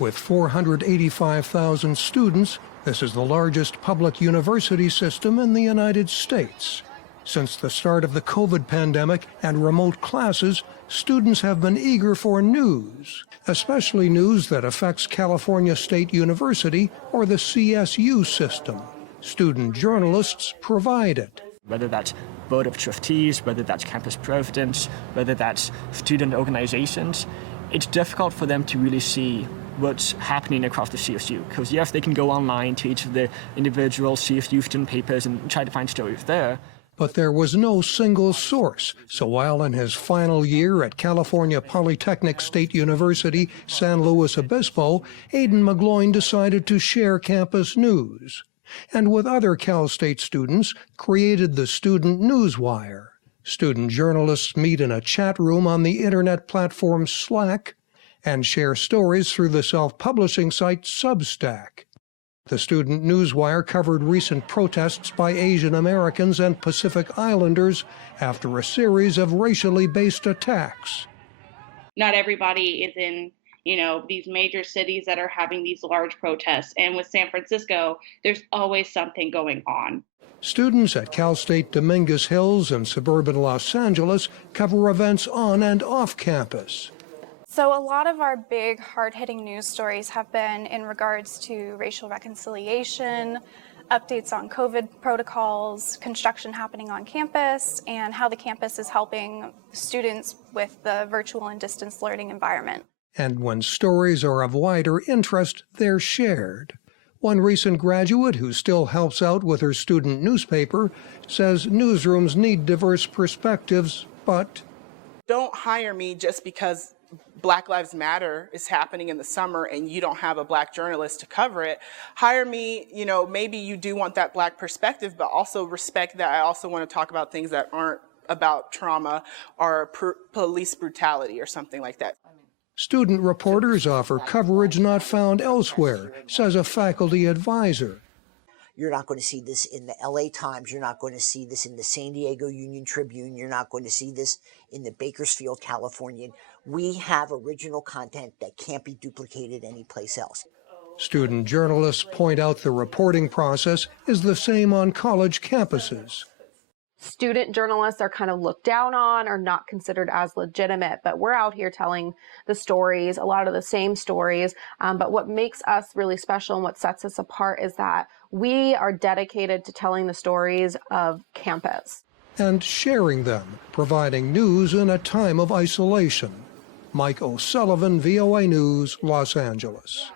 With 485,000 students, this is the largest public university system in the United States. Since the start of the COVID pandemic and remote classes, students have been eager for news, especially news that affects California State University or the CSU system. Student journalists provide it. Whether that's board of trustees, whether that's campus presidents, whether that's student organizations, it's difficult for them to really see what's happening across the CSU. Because yes, they can go online to each of the individual CSU student papers and try to find stories there. But there was no single source, so while in his final year at California Polytechnic State University, San Luis Obispo, Aidan McGloin decided to share campus news, and with other Cal State students, created the Student Newswire. Student journalists meet in a chat room on the internet platform Slack and share stories through the self-publishing site Substack. The Student Newswire covered recent protests by Asian Americans and Pacific Islanders after a series of racially based attacks. Not everybody is in, these major cities that are having these large protests. And with San Francisco, there's always something going on. Students at Cal State Dominguez Hills and suburban Los Angeles cover events on and off campus. So a lot of our big, hard-hitting news stories have been in regards to racial reconciliation, updates on COVID protocols, construction happening on campus, and how the campus is helping students with the virtual and distance learning environment. And when stories are of wider interest, they're shared. One recent graduate who still helps out with her student newspaper says newsrooms need diverse perspectives, but don't hire me just because Black Lives Matter is happening in the summer and you don't have a Black journalist to cover it. Hire me, maybe you do want that Black perspective, but also respect that I also want to talk about things that aren't about trauma or police brutality or something like that. Student reporters offer coverage not found elsewhere, says a faculty advisor. You're not going to see this in the LA Times. You're not going to see this in the San Diego Union Tribune. You're not going to see this in the Bakersfield Californian. We have original content that can't be duplicated anyplace else. Student journalists point out the reporting process is the same on college campuses. Student journalists are kind of looked down on or not considered as legitimate, but we're out here telling the stories, a lot of the same stories. But what makes us really special and what sets us apart is that we are dedicated to telling the stories of campus. And sharing them, providing news in a time of isolation. Mike O'Sullivan, VOA News, Los Angeles.